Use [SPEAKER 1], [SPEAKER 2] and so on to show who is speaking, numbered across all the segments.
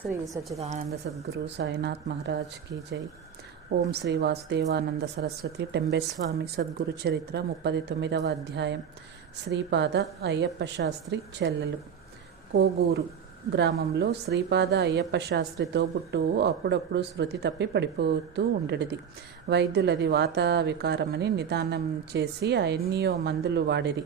[SPEAKER 1] శ్రీ సచిదానంద సద్గురు సాయినాథ్ మహారాజ్ కీ జై. ఓం శ్రీ వాసుదేవానంద సరస్వతి టెంబెస్వామి సద్గురు చరిత్ర ముప్పది తొమ్మిదవ అధ్యాయం. శ్రీపాద అయ్యప్ప శాస్త్రి చెల్లెలు. కోగూరు గ్రామంలో శ్రీపాద అయ్యప్ప శాస్త్రి తోబుట్టువు అప్పుడప్పుడు శృతి తప్పి పడిపోతూ ఉండేది వైద్యులది వాత వికారమని నిదానం చేసి ఎన్నో మందులు వాడిరి.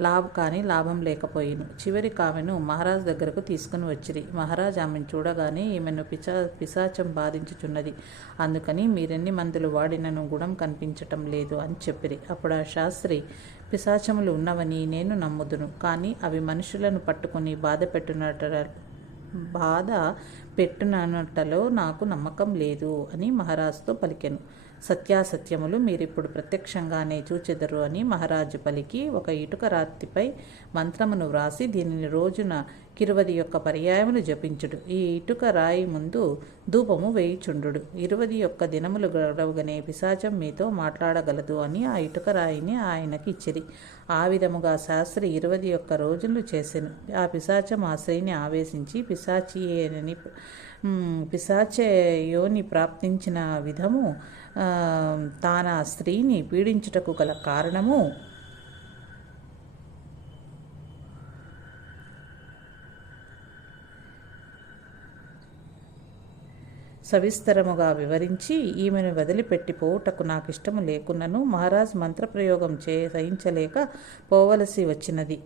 [SPEAKER 1] లాభ కానీ లాభం లేకపోయిను. చివరి ఆమెను మహారాజ్ దగ్గరకు తీసుకుని వచ్చిరి. మహారాజ్ ఆమెను చూడగానే ఈమెను పిచా పిశాచం బాధించుచున్నది. అందుకని మీరెన్ని మందులు వాడినను గుణం కనిపించటం లేదు అని చెప్పిరి. అప్పుడు ఆ శాస్త్రి పిశాచములు ఉన్నవని నేను నమ్ముదును. కానీ అవి మనుషులను పట్టుకొని బాధ పెట్టునట బాధ పెట్టునటలో నాకు నమ్మకం లేదు అని మహారాజుతో పలికెను. సత్యాసత్యములు మీరిప్పుడు ప్రత్యక్షంగానే చూచెదరు అని మహారాజు పలికి ఒక ఇటుక రాతిపై మంత్రమును వ్రాసి దీనిని రోజున కిరువది యొక్క పర్యాయములు జపించుడు. ఈ ఇటుక రాయి ముందు ధూపము వేయిచుండు ఇరువది యొక్క దినములు గడవగనే పిశాచం మీతో మాట్లాడగలదు అని ఆ ఇటుక రాయిని ఆయనకి ఇచ్చిరి. ఆ విధముగా శాస్త్రి ఇరువది యొక్క రోజులు చేసెను. ఆ పిశాచం ఆ స్త్రీని ఆవేశించి పిశాచి పిశాచ యోని ప్రాప్తించిన విధము తాన స్త్రీని పీడించుటకు గల కారణము? సవిస్తరముగా వివరించి ఈమెను వదిలిపెట్టి పోవుటకు నాకు ఇష్టము లేకున్నను మహారాజ్ మంత్రప్రయోగం చే సహించలేక పోవలసి వచ్చినది.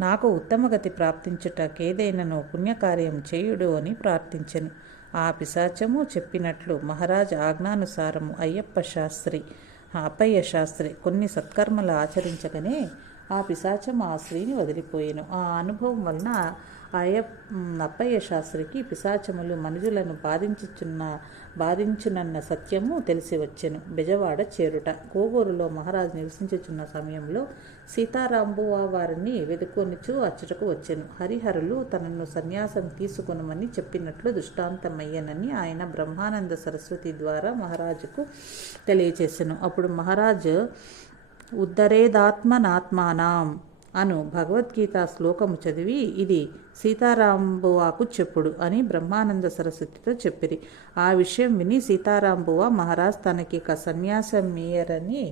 [SPEAKER 1] నాకు ఉత్తమగతి ప్రాప్తించుటకేదైనను పుణ్యకార్యం చేయుడు అని ప్రార్థించెను. ఆ పిశాచము చెప్పినట్లు మహారాజ్ ఆజ్ఞానుసారము అయ్యప్ప శాస్త్రి అప్పయ్య శాస్త్రి కొన్ని సత్కర్మలు ఆచరించగానే ఆ పిశాచం ఆ స్త్రీని వదిలిపోయాను. ఆ అనుభవం వలన అయ్య అప్పయ్య శాస్త్రికి పిశాచములు మనుజులను బాధించుచున్న బాధించునన్న సత్యము తెలిసి వచ్చెను బెజవాడ చేరుట. కోగూరులో మహారాజు నివసించుచున్న సమయంలో సీతారాంబువా వారిని వెదుకొనిచూ అచ్చటకు వచ్చెను. హరిహరులు తనను సన్యాసం తీసుకొనమని చెప్పినట్లు దృష్టాంతమయ్యనని ఆయన బ్రహ్మానంద సరస్వతి ద్వారా మహారాజుకు తెలియచేసెను. అప్పుడు మహారాజు ఉద్ధరేదాత్మనాత్మానాం అను భగవద్గీత శ్లోకము చదివి ఇది సీతారాంబువాకు చెప్పుడు అని బ్రహ్మానంద సరస్వతితో చెప్పిరి. ఆ విషయం విని సీతారాంబువ మహారాజ్ తనకి ఇక సన్యాసం మీయరని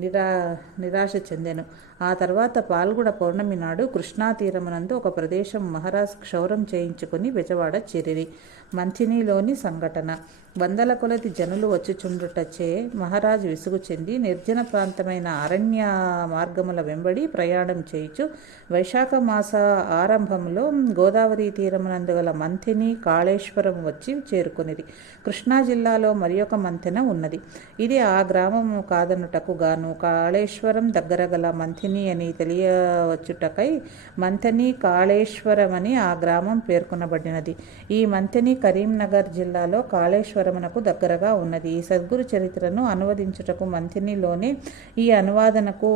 [SPEAKER 1] నిరా నిరాశ చెందెను. ఆ తర్వాత పాల్గొడ పౌర్ణమి నాడు కృష్ణాతీరమునందు ఒక ప్రదేశం మహారాజ్ క్షౌరం చేయించుకుని విజయవాడ చేరిరి. మంచినీలోని సంఘటన. వందల కొలది జనులు వచ్చిచుండుటచే మహారాజు విసుగు చెంది నిర్జన ప్రాంతమైన అరణ్య మార్గముల వెంబడి ప్రయాణం చేయుచు వైశాఖ మాస ప్రారంభంలో గోదావరి తీరమునందు గల మంథిని కాళేశ్వరం వచ్చి చేరుకునేది. కృష్ణా జిల్లాలో మరి ఒక మంతెన ఉన్నది. ఇది ఆ గ్రామము కాదనుటకు గాను కాళేశ్వరం దగ్గర గల మంథిని అని తెలియవచ్చుటకై మంథని కాళేశ్వరం అని ఆ గ్రామం పేర్కొనబడినది. ఈ మంథని కరీంనగర్ జిల్లాలో కాళేశ్వరమునకు దగ్గరగా ఉన్నది. ఈ సద్గురు చరిత్రను అనువదించుటకు మంథినిలోనే ఈ అనువాదనకు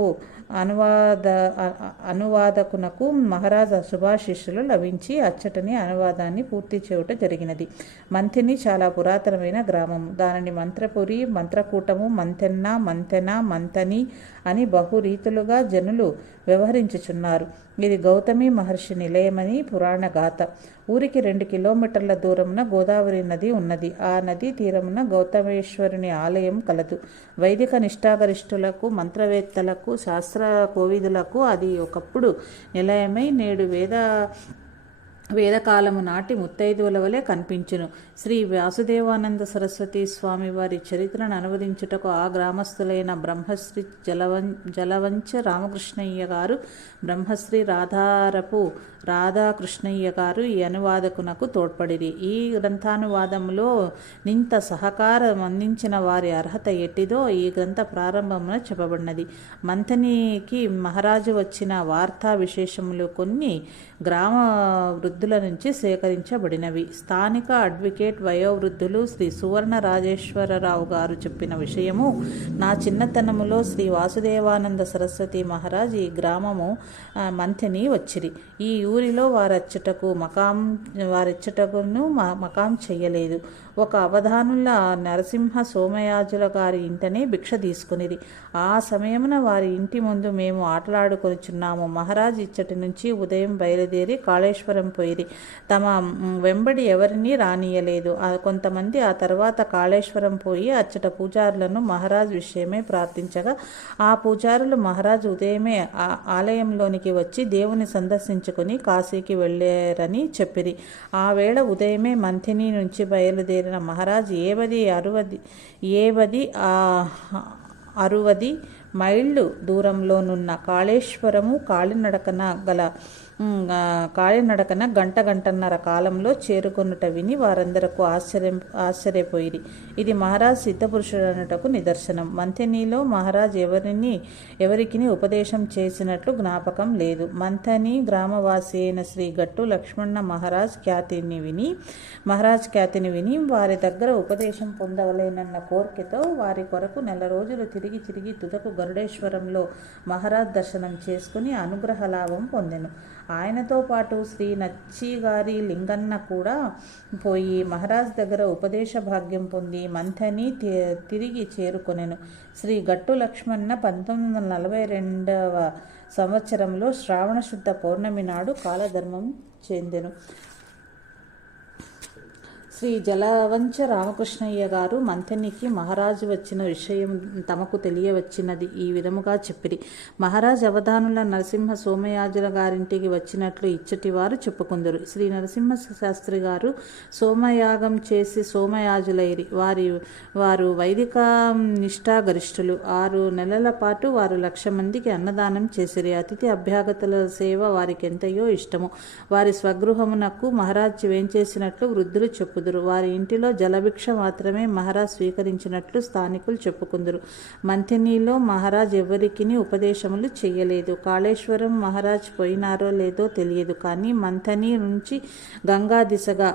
[SPEAKER 1] అనువాద అనువాదకునకు మహారాజా శుభాశిష్యులు లభించి అచ్చటని అనువాదాన్ని పూర్తి చేయుట జరిగినది. మంతిని చాలా పురాతనమైన గ్రామం. దానిని మంత్రపురి మంత్రకూటము మంతెన్న మంతెన మంతని అని బహురీతులుగా జనులు వ్యవహరించుచున్నారు. ఇది గౌతమి మహర్షి నిలయమని పురాణ గాథ. ఊరికి రెండు కిలోమీటర్ల దూరమున గోదావరి నది ఉన్నది. ఆ నదీ తీరమున గౌతమేశ్వరుని ఆలయం కలదు. వైదిక నిష్ఠాగరిష్ఠులకు మంత్రవేత్తలకు శాస్త్ర కోవిదులకు అది ఒకప్పుడు నిలయమై నేడు వేద వేదకాలము నాటి ముత్తైదువుల వలె కనిపించును. శ్రీ వ్యాసుదేవానంద సరస్వతి స్వామి వారి చరిత్రను అనువదించుటకు ఆ గ్రామస్తులైన బ్రహ్మశ్రీ జలవం జలవంచ రామకృష్ణయ్య గారు బ్రహ్మశ్రీ రాధారపు రాధాకృష్ణయ్య గారు ఈ అనువాదకునకు తోడ్పడిరి. ఈ గ్రంథానువాదంలో నింత సహకారం అందించిన వారి అర్హత ఎట్టిదో ఈ గ్రంథ ప్రారంభమున చెప్పబడినది. మంథనికి మహారాజు వచ్చిన వార్తా విశేషములు కొన్ని గ్రామ వృద్ధుల నుంచి సేకరించబడినవి. స్థానిక అడ్వకేట్ వయోవృద్ధులు శ్రీ సువర్ణ రాజేశ్వరరావు గారు చెప్పిన విషయము నా చిన్నతనములో శ్రీ వాసుదేవానంద సరస్వతి మహారాజ్ ఈ గ్రామము మంతిని వచ్చిరి. ఈ ఊరిలో వారచ్చటకు మకాం వారిచ్చటకును మ- మకాం చెయ్యలేదు ఒక అవధానుల నరసింహ సోమయాజుల గారి ఇంటనే భిక్ష తీసుకునిది. ఆ సమయమున వారి ఇంటి ముందు మేము ఆటలాడుకొనిచున్నాము. మహారాజ్ ఇచ్చటి నుంచి ఉదయం బయలుదేరి కాళేశ్వరం పోయిరి. తమ వెంబడి ఎవరిని రానియలేదు కొంతమంది ఆ తర్వాత కాళేశ్వరం పోయి అచ్చట పూజారులను మహారాజ్ విషయమే ప్రార్థించగా ఆ పూజారులు మహారాజ్ ఉదయమే ఆ ఆలయంలోనికి వచ్చి దేవుని సందర్శించుకుని కాశీకి వెళ్ళారని చెప్పిరి. ఆ వేళ ఉదయమే మంథిని నుంచి బయలుదేరి మహారాజ్ ఏవది అరువది ఏవది ఆ అరువది మైళ్ళు దూరంలోనున్న కాళేశ్వరము కాలినడకన గల కాలినడకన గంట గంటన్నర కాలంలో చేరుకొనుట విని వారందరకు ఆశ్చర్యం ఆశ్చర్యపోయిరి. ఇది మహారాజ్ సిద్ధపురుషుడనుటకు నిదర్శనం. మంథనిలో మహారాజ్ ఎవరిని ఎవరికి ఉపదేశం చేసినట్లు జ్ఞాపకం లేదు. మంథని గ్రామవాసి అయిన శ్రీ గట్టు లక్ష్మణ మహారాజ్ ఖ్యాతిని విని మహారాజ్ ఖ్యాతిని విని వారి దగ్గర ఉపదేశం పొందవలేనన్న కోరికతో వారి కొరకు నెల రోజులు తిరిగి తిరిగి తుదకు గరుడేశ్వరంలో మహారాజ్ దర్శనం చేసుకుని అనుగ్రహ లాభం పొందెను. ఆయనతో పాటు శ్రీ నచ్చి గారి లింగన్న కూడా పోయి మహారాజ్ దగ్గర ఉపదేశ భాగ్యం పొంది మంథని తి- తిరిగి చేరుకొనెను. శ్రీ గట్టు లక్ష్మణ పంతొమ్మిది వందల నలభై రెండవ సంవత్సరంలో శ్రావణ శుద్ధ పౌర్ణమి నాడు కాలధర్మం చెందెను. శ్రీ జలవంచ రామకృష్ణయ్య గారు మంతెనికి మహారాజు వచ్చిన విషయం తమకు తెలియవచ్చినది. ఈ విధముగా చెప్పిరి. మహారాజ్ అవధానుల నరసింహ సోమయాజుల గారింటికి వచ్చినట్లు ఇచ్చటి వారు చెప్పుకుందరు. శ్రీ నరసింహ శాస్త్రి గారు సోమయాగం చేసి సోమయాజులైరి. వారి వారు వైదిక నిష్ఠాగరిష్ఠులు ఆరు నెలల పాటు వారు లక్ష మందికి అన్నదానం చేసిరి. అతిథి అభ్యాగతుల సేవ వారికి ఎంతయో ఇష్టము. వారి స్వగృహమునకు మహారాజ్ వేంచేసినట్లు వృద్ధులు చెప్పుదురు వారి ఇంటిలో జలభిక్ష మాత్రమే మహారాజ్ స్వీకరించినట్లు స్థానికులు చెప్పుకుందరు. మంతినీలో మహారాజ్ ఎవరికి ఉపదేశములు చేయలేదు కాళేశ్వరం మహారాజ్ పోయినారో లేదో తెలియదు. కానీ మంథని నుంచి గంగా దిశగా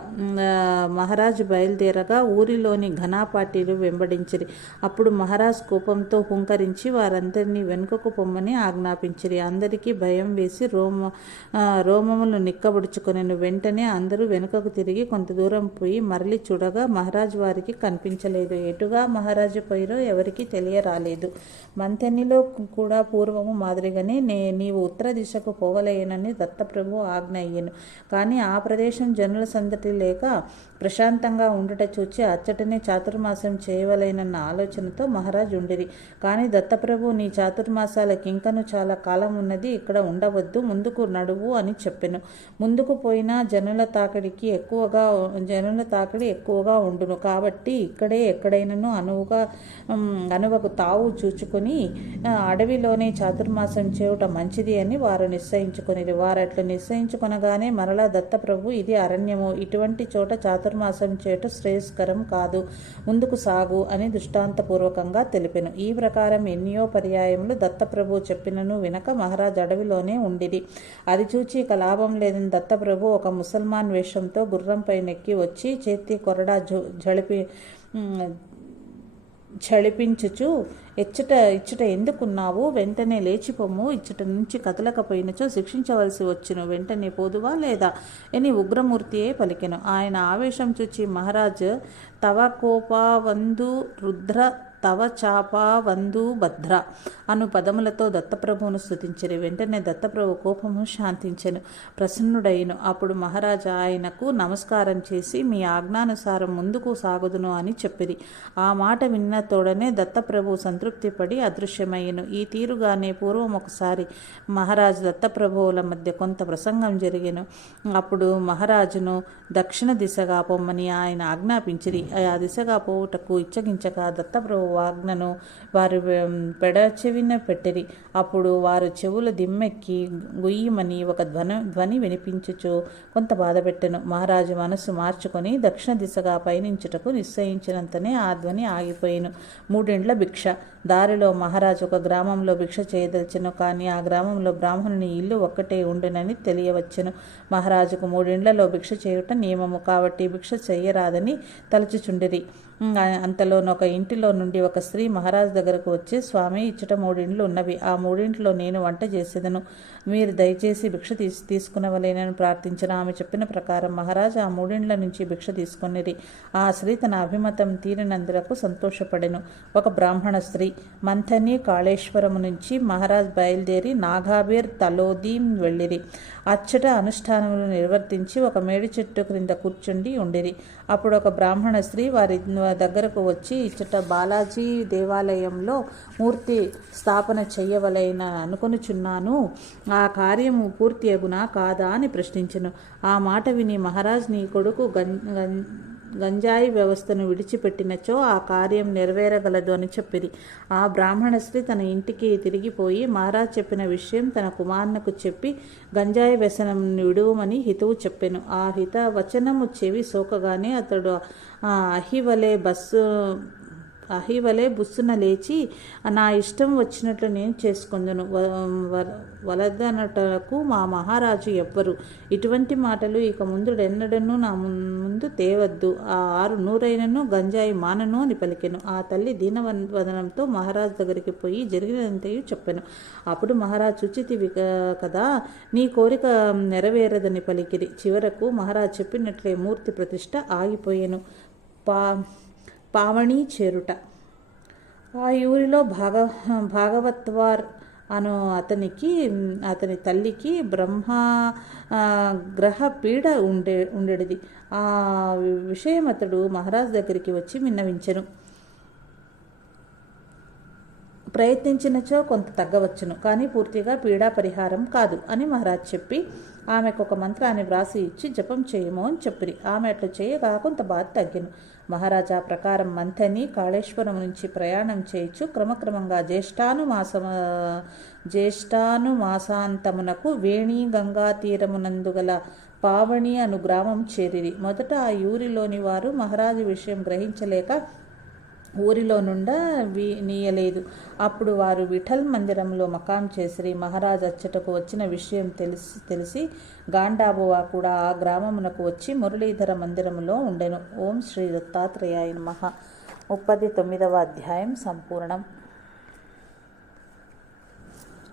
[SPEAKER 1] మహారాజ్ బయలుదేరగా ఊరిలోని ఘనాపాటీలు వెంబడించిరి. అప్పుడు మహారాజ్ కోపంతో హుంకరించి వారందరినీ వెనుకకు పొమ్మని ఆజ్ఞాపించిరి. అందరికీ భయం వేసి రోమ రోమములు నిక్కబుడుచుకొనెను. వెంటనే అందరూ వెనుకకు తిరిగి కొంత దూరం పోయి మరలి చూడగా మహారాజ్ వారికి కనిపించలేదు. ఎటుగా మహారాజు పోయిరో ఎవరికి తెలియరాలేదు. మంతెనిలో కూడా పూర్వము మాదిరిగానే నే నీవు ఉత్తర దిశకు పోవలేనని దత్తప్రభు ఆజ్ఞ అయ్యను. కానీ ఆ ప్రదేశం జనుల సందటి లేక ప్రశాంతంగా ఉండుట చూచి అచ్చటనే చాతుర్మాసం చేయవలేనన్న ఆలోచనతో మహారాజ్ ఉండిరి. కానీ దత్తప్రభు నీ చాతుర్మాసాలకి ఇంకను చాలా కాలం ఉన్నది ఇక్కడ ఉండవద్దు ముందుకు నడువు అని చెప్పెను. ముందుకు పోయినా జనుల తాకిడికి ఎక్కువగా జనుల తాకిడి ఎక్కువగా ఉండును. కాబట్టి ఇక్కడే ఎక్కడైనాను అనువుగా అనువకు తావు చూచుకొని అడవిలోనే చాతుర్మాసం చేయుట మంచిది అని వారు నిశ్చయించుకుని వారు అట్లు నిశ్చయించుకొనగానే మరలా దత్తప్రభు ఇది అరణ్యము. ఇటువంటి చోట చాతుర్మాసం చేయుట శ్రేయస్కరం కాదు. ముందుకు సాగు అని దృష్టాంతపూర్వకంగా తెలిపెను. ఈ ప్రకారం ఎన్నో పర్యాయములు దత్తప్రభు చెప్పినను వినక మహారాజ్ అడవిలోనే ఉండిది అది చూచి ఇక లాభం లేదని దత్తప్రభు ఒక ముసల్మాన్ వేషంతో గుర్రంపై నెక్కి వచ్చి చేతి కొరడా జు- జడిపి చలిపించుచు ఇచ్చట ఇచ్చట ఎందుకున్నావు? వెంటనే లేచిపోము ఇచ్చట నుంచి కదలకపోయినచో శిక్షించవలసి వచ్చును. వెంటనే పోదువా లేదా? అని ఉగ్రమూర్తియే పలికెను. ఆయన ఆవేశం చూచి మహారాజ్ తవ కోపావందు రుద్ర తవ చాపా వందు భద్ర అను పదములతో దత్తప్రభువును స్తుతించిరి వెంటనే దత్తప్రభు కోపము శాంతించెను. ప్రసన్నుడైను. అప్పుడు మహారాజా ఆయనకు నమస్కారం చేసి మీ ఆజ్ఞానుసారం ముందుకు సాగుదును అని చెప్పిరి. ఆ మాట విన్న తోడనే దత్తప్రభు సంతృప్తి పడి అదృశ్యమయ్యను. ఈ తీరుగానే పూర్వం ఒకసారి మహారాజు దత్తప్రభువుల మధ్య కొంత ప్రసంగం జరిగాను. అప్పుడు మహారాజును దక్షిణ దిశగా పొమ్మని ఆయన ఆజ్ఞాపించిరి. ఆ దిశగా పోవుటకు ఇచ్చగించక దత్తప్రభు ఆజ్ఞను వారు పెడ చెవిన పెట్టిరి. అప్పుడు వారు చెవుల దిమ్మెక్కి గుయ్యమని ఒక ధ్వని ధ్వని వినిపించుచు కొంత బాధపెట్టెను మహారాజు మనస్సు మార్చుకొని దక్షిణ దిశగా పయనించుటకు నిశ్చయించినంతనే ఆ ధ్వని ఆగిపోయిను. మూడేండ్ల భిక్ష. దారిలో మహారాజు ఒక గ్రామంలో భిక్ష చేయదలిచెను కానీ ఆ గ్రామంలో బ్రాహ్మణుని ఇల్లు ఒక్కటే ఉండునని తెలియవచ్చును. మహారాజుకు మూడిండ్లలో భిక్ష చేయుట నియమము కాబట్టి భిక్ష చేయరాదని తలచుచుండిరి. అంతలోనొక ఇంటిలో నుండి ఒక స్త్రీ మహారాజు దగ్గరకు వచ్చి స్వామి ఇచ్చట మూడిండ్లు ఉన్నవి. ఆ మూడింట్లో నేను వంట చేసేదను. మీరు దయచేసి భిక్ష తీసి తీసుకునవలేనని ప్రార్థించిన ఆమె చెప్పిన ప్రకారం మహారాజు ఆ మూడిండ్ల నుంచి భిక్ష తీసుకొనిరి. ఆ స్త్రీ తన అభిమతం తీరినందులకు సంతోషపడెను. ఒక బ్రాహ్మణ స్త్రీ మంథని కాళేశ్వరము నుంచి మహారాజ్ బయలుదేరి నాగాబీర్ తలోదీం వెళ్ళిరి. అచ్చట అనుష్ఠానములు నిర్వర్తించి ఒక మేడి చెట్టు క్రింద కూర్చుండి ఉండిరి. అప్పుడు ఒక బ్రాహ్మణ స్త్రీ వారి దగ్గరకు వచ్చి ఇచ్చట బాలాజీ దేవాలయంలో మూర్తి స్థాపన చేయవలైన అనుకొనుచున్నాను. ఆ కార్యము పూర్తి అగునా కాదా? అని ప్రశ్నించను. ఆ మాట విని మహారాజ్ నీ కొడుకు గం గం గంజాయి వ్యవస్థను విడిచిపెట్టినచో ఆ కార్యం నెరవేరగలదు అని చెప్పిరి. ఆ బ్రాహ్మణ స్త్రీ తన ఇంటికి తిరిగిపోయి మహారాజ్ చెప్పిన విషయం తన కుమారునకు చెప్పి గంజాయి వ్యసనం విడువమని హితవు చెప్పాను. ఆ హిత వచనము చెవి సోకగానే అతడు ఆ అహివలే బస్సు అహివలే బుస్సున లేచి నా ఇష్టం వచ్చినట్లు నేను చేసుకుందును. వ- వ- వలదనటకు మా మహారాజు ఎవ్వరు. ఇటువంటి మాటలు ఇక ముందు ఎన్నడను నా ముందు తేవద్దు. ఆ ఆరు నూరైనను గంజాయి మానను అని పలికెను. ఆ తల్లి దీనవదనంతో మహారాజు దగ్గరికి పోయి జరిగినంతయు చెప్పాను. అప్పుడు మహారాజు చుచితివి కదా నీ కోరిక నెరవేరదని పలికిరి. చివరకు మహారాజు చెప్పినట్లే మూర్తి ప్రతిష్ట ఆగిపోయాను. పా పావణి చేరుట. ఆ ఊరిలో భాగ భాగవత్వార్ అను అతనికి అతని తల్లికి బ్రహ్మ గ్రహ పీడ ఉండే ఉండేది ఆ విషయం అతడు మహారాజ్ దగ్గరికి వచ్చి విన్నవించను. ప్రయత్నించినచో కొంత తగ్గవచ్చును కానీ పూర్తిగా పీడా పరిహారం కాదు అని మహారాజ్ చెప్పి ఆమెకు ఒక మంత్రాన్ని వ్రాసి ఇచ్చి జపం చేయము అని చెప్పిరి. ఆమె అట్లు చేయగా కొంత బాధ తగ్గిను. మహారాజా ప్రకారం మంథని కాళేశ్వరం నుంచి ప్రయాణం చేయొచ్చు క్రమక్రమంగా జ్యేష్ఠాను మాసమ జ్యేష్ఠాను మాసాంతమునకు వేణి గంగా తీరమునందు గల పావణి అను గ్రామం చేరిరి. మొదట ఆ ఊరిలోని వారు మహారాజు విషయం గ్రహించలేక ఊరిలో నుండా వి నీయలేదు. అప్పుడు వారు విఠల్ మందిరంలో మకాం చేసిరి. మహారాజ్ అచ్చటకు వచ్చిన విషయం తెలిసి తెలిసి గాండాబువా కూడా ఆ గ్రామమునకు వచ్చి మురళీధర మందిరములో ఉండెను. ఓం శ్రీ దత్తాత్రేయాయ మహా ముప్పది తొమ్మిదవ అధ్యాయం సంపూర్ణం.